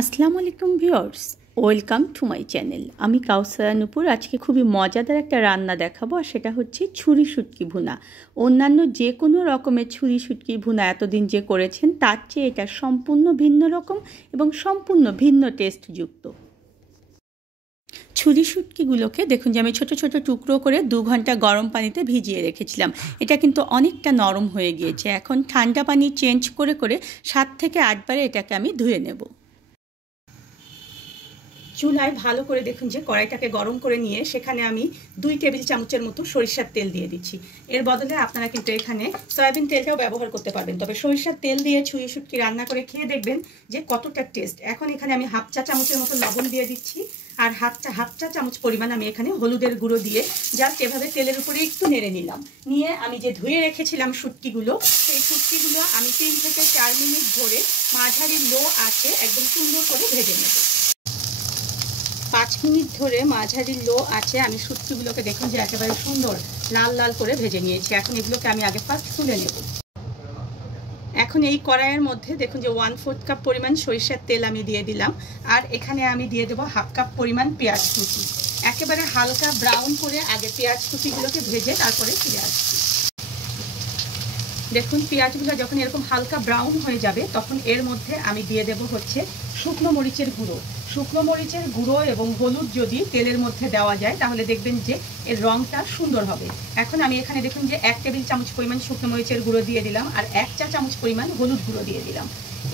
আসসালামু আলাইকুম viewers, welcome to my channel. আমি কাউসারা নূপুর। আজকে খুবই মজাদার একটা রান্না দেখাবো, আর সেটা হচ্ছে ছুরি শুটকি ভুনা। অন্যান্য যে কোনো রকমের ছুরি শুটকি ভুনা এতদিন যে করেছেন তার চেয়ে এটা সম্পূর্ণ ভিন্ন রকম এবং সম্পূর্ণ ভিন্ন টেস্টযুক্ত। ছুরি শুটকিগুলোকে দেখুন যে আমি ছোট ছোট টুকরো করে 2 ঘন্টা গরম পানিতে ভিজিয়ে রেখেছিলাম। এটা কিন্তু অনেকটা নরম হয়ে গিয়েছে। এখন ঠান্ডা পানি চেঞ্জ করে করে 7 থেকে 8 বারে এটাকে আমি ধুয়ে নেব। চুলায় ভালো করে দেখুন যে কড়াইটাকে গরম করে নিয়ে সেখানে আমি 2 টেবিল চামচের মতো সরিষার তেল দিয়ে দিচ্ছি। এর বদলে আপনারা কিন্তু এখানে সয়াবিন তেলটাও ব্যবহার করতে পারবেন, তবে সরিষার তেল দিয়ে ছুরি শুটকি রান্না করে খেয়ে দেখবেন যে কতটা টেস্ট। এখন এখানে আমি হাফ চা চামচের মতো লবণ দিয়ে দিচ্ছি, আর হাফ চা চামচ পরিমাণ আমি এখানে হলুদের গুঁড়ো দিয়ে জাস্ট এভাবে তেলের উপরে একটু নেড়ে নিলাম। নিয়ে আমি যে ধুয়ে রেখেছিলাম শুটকিগুলো, সেই শুটকিগুলো আমি 3 থেকে 4 মিনিট ধরে মাঝারি লো আঁচে একদম সুন্দর করে ভেজে নেব। 5 মিনিট ধরে মাঝারি লো আছে আমি শুটকিগুলোকে দেখুন যে একেবারে সুন্দর লাল লাল করে ভেজে নিয়েছি। এখন এগুলোকে আমি আগে ফার্স্ট তুলে নেব। এখন এই কড়াইয়ের মধ্যে দেখুন যে 1/4 কাপ পরিমাণ সরিষার তেল আমি দিয়ে দিলাম, আর এখানে আমি দিয়ে দেবো হাফ কাপ পরিমাণ পেঁয়াজ কুচি। একেবারে হালকা ব্রাউন করে আগে পেঁয়াজ কুচিগুলোকে ভেজে তারপরে ফিরে আসছি। দেখুন পেঁয়াজগুলো যখন এরকম হালকা ব্রাউন হয়ে যাবে তখন এর মধ্যে আমি দিয়ে দেব হচ্ছে শুকনো মরিচের গুঁড়ো। শুকনো মরিচের গুঁড়ো এবং হলুদ যদি তেলের মধ্যে দেওয়া যায় তাহলে দেখবেন যে এর রঙটা সুন্দর হবে। এখন আমি এখানে দেখুন যে 1 টেবিল চামচ পরিমাণ শুকনো মরিচের গুঁড়ো দিয়ে দিলাম, আর 1 চা চামচ পরিমাণ হলুদ গুঁড়ো দিয়ে দিলাম।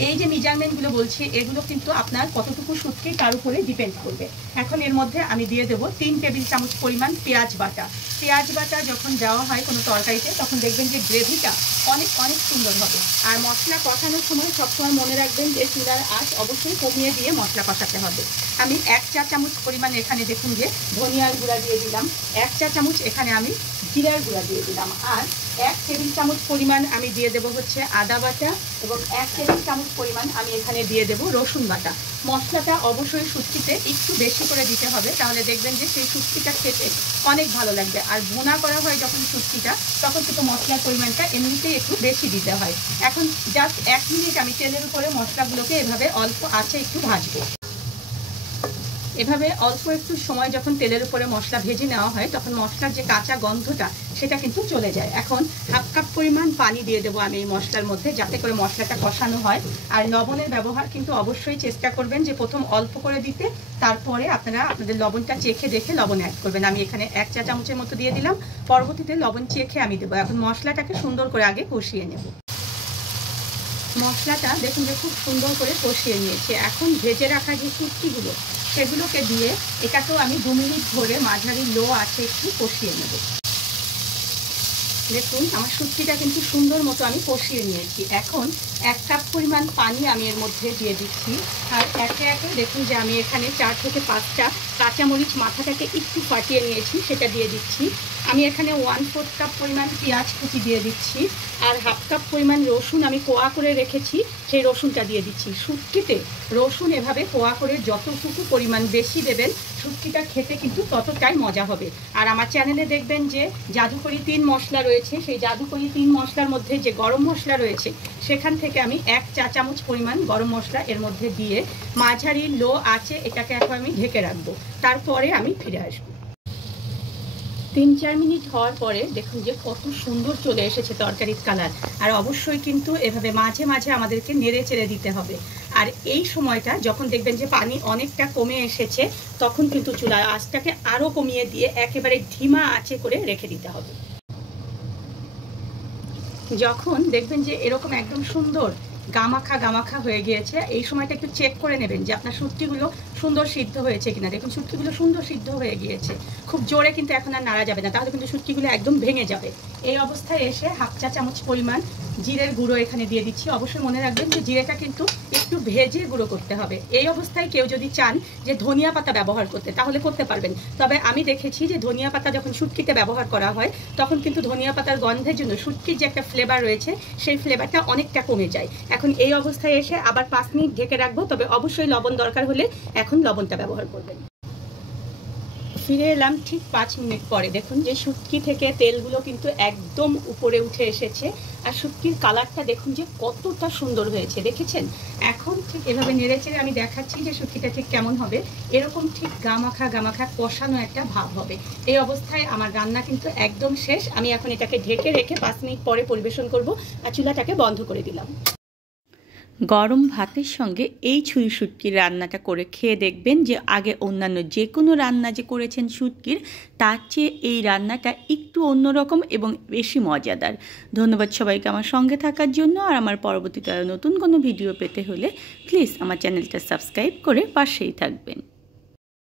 এই যে মেজারমেন্টগুলো বলছি এগুলো কিন্তু আপনার কতটুকু শুটকি তার উপরে ডিপেন্ড করবে। এখন এর মধ্যে আমি দিয়ে দেবো 3 টেবিল চামচ পরিমাণ পেঁয়াজ বাটা। পেঁয়াজ বাটা যখন দেওয়া হয় কোনো তরকারিতে তখন দেখবেন যে গ্রেভিটা অনেক অনেক সুন্দর হবে। আর মশলা কষানোর সময় সবসময় মনে রাখবেন যে চুলার আঁচ অবশ্যই কমিয়ে দিয়ে মশলা কষাতে হবে। আমি 1 চা চামচ পরিমাণ এখানে দেখুন যে ধনিয়ার গুঁড়া দিয়ে দিলাম, 1 চা চামচ এখানে আমি জিরার গুঁড়া দিয়ে দিলাম, আর 1 টেবিল চামচ পরিমাণ আমি দিয়ে দেবো হচ্ছে আদা বাটা, এবং 1 টেবিল চামচ পরিমাণ আমি এখানে দিয়ে দেবো রসুন বাটা। মশলাটা অবশ্যই শুটকিতে একটু বেশি করে দিতে হবে, তাহলে দেখবেন যে সেই শুটকিটা খেতে অনেক ভালো লাগবে। আর ভুনা করা হয় যখন শুটকিটা তখন কিন্তু মশলার পরিমাণটা এমনিতেই একটু বেশি দিতে হয়। এখন জাস্ট 1 মিনিট আমি তেলের উপরে মশলাগুলোকে এভাবে অল্প আঁচে একটু ভাজবো। এভাবে অল্প একটু সময় যখন তেলের উপরে মশলা ভেজে নেওয়া হয় তখন মশলার যে কাঁচা গন্ধটা সেটা কিন্তু চলে যায়। এখন হাফ কাপ পরিমাণ পানি দিয়ে দেবো আমি এই মশলার মধ্যে, যাতে করে মশলাটা কষানো হয়। আর লবণের ব্যবহার কিন্তু অবশ্যই চেষ্টা করবেন যে প্রথম অল্প করে দিতে, তারপরে আপনারা আপনাদের লবণটা চেখে দেখে লবণ অ্যাড করবেন। আমি এখানে 1 চা চামচের মতো দিয়ে দিলাম, পরবর্তীতে লবণ চেখে আমি দেবো। এখন মশলাটাকে সুন্দর করে আগে কষিয়ে নেব। মশলাটা দেখুন যে খুব সুন্দর করে কষিয়ে নিয়েছি। এখন ভেজে রাখা যে শুটকিগুলো সেগুলোকে দিয়ে এটাকেও আমি 2 মিনিট ধরে মাঝারি লো আছে একটু কষিয়ে নেব। দেখুন আমার শুটকিটা কিন্তু সুন্দর মতো আমি কষিয়ে নিয়েছি। এখন 1 কাপ পরিমাণ পানি আমি এর মধ্যে দিয়ে দিচ্ছি, আর একে একে দেখুন যে আমি এখানে 4 থেকে 5টা কাঁচামরিচ মাথাটাকে একটু ফাটিয়ে নিয়েছি সেটা দিয়ে দিচ্ছি। আমি এখানে 1/4 কাপ পরিমাণ পেঁয়াজ কুচি দিয়ে দিচ্ছি, আর হাফ কাপ পরিমাণ রসুন আমি কোয়া করে রেখেছি সেই রসুনটা দিয়ে দিচ্ছি। শুটকিতে রসুন এভাবে কোয়া করে যতটুকু পরিমাণ বেশি দেবেন শুটকিটা খেতে কিন্তু ততটাই মজা হবে। আর আমার চ্যানেলে দেখবেন যে জাদুকরি 3 মশলা রয়েছে, সেই জাদুকরি 3 মশলার মধ্যে যে গরম মশলা রয়েছে সেখান থেকে আমি 1 চা চামচ পরিমাণ গরম মশলা এর মধ্যে দিয়ে মাঝারি লো আঁচে এটাকে এখন আমি ঢেকে রাখবো। তারপরে আমি ফিরে আসবো। 3-4 মিনিট হওয়ার পরে দেখুন যে কত সুন্দর চলে এসেছে তরকারির কালার। আর অবশ্যই কিন্তু এভাবে মাঝে মাঝে আমাদেরকে নেড়ে চেড়ে দিতে হবে। আর এই সময়টা যখন দেখবেন যে পানি অনেকটা কমে এসেছে তখন কিন্তু চুলার আঁচটাকে আরও কমিয়ে দিয়ে একেবারে ধিমা আঁচে করে রেখে দিতে হবে। যখন দেখবেন যে এরকম একদম সুন্দর গামাখা গামাখা হয়ে গিয়েছে এই সময়টা একটু চেক করে নেবেন যে আপনার শুটকিগুলো সুন্দর সিদ্ধ হয়েছে কিনা। দেখুন শুটকিগুলো সুন্দর সিদ্ধ হয়ে গিয়েছে, খুব জোরে কিন্তু এখন আর নাড়া যাবে না, তাহলে কিন্তু শুটকিগুলো একদম ভেঙে যাবে। এই অবস্থায় এসে হাফ চা চামচ পরিমাণ জিরের গুঁড়ো এখানে দিয়ে দিচ্ছি। অবশ্যই মনে রাখবেন যে জিরেটা কিন্তু একটু ভেজে গুঁড়ো করতে হবে। এই অবস্থায় কেউ যদি চান যে ধনিয়া পাতা ব্যবহার করতে তাহলে করতে পারবেন, তবে আমি দেখেছি যে ধনিয়া পাতা যখন শুটকিতে ব্যবহার করা হয় তখন কিন্তু ধনিয়া পাতার গন্ধের জন্য শুটকির যে একটা ফ্লেভার রয়েছে সেই ফ্লেভারটা অনেকটা কমে যায়। এখন এই অবস্থায় এসে আবার 5 মিনিট ঢেকে রাখবো, তবে অবশ্যই লবণ দরকার হলে এখন লবণটা ব্যবহার করবেন। ফিরে এলাম ঠিক 5 মিনিট পরে। দেখুন যে শুটকি থেকে তেলগুলো কিন্তু একদম উপরে উঠে এসেছে, আর শুটকির কালারটা দেখুন যে কতটা সুন্দর হয়েছে, দেখেছেন? এখন ঠিক এভাবে নেড়েচেড়ে আমি দেখাচ্ছি যে শুটকিটা ঠিক কেমন হবে। এরকম ঠিক গামাখা গামাখা কষানো একটা ভাব হবে। এই অবস্থায় আমার রান্না কিন্তু একদম শেষ। আমি এখন এটাকে ঢেকে রেখে 5 মিনিট পরে পরিবেশন করব, আর চুলাটাকে বন্ধ করে দিলাম। গরম ভাতের সঙ্গে এই ছুরি শুটকির রান্নাটা করে খেয়ে দেখবেন যে আগে অন্যান্য যে কোনো রান্না যে করেছেন শুটকির, তার চেয়ে এই রান্নাটা একটু অন্যরকম এবং বেশি মজাদার। ধন্যবাদ সবাইকে আমার সঙ্গে থাকার জন্য। আর আমার পরবর্তীতে নতুন কোনো ভিডিও পেতে হলে প্লিজ আমার চ্যানেলটা সাবস্ক্রাইব করে পাশেই থাকবেন।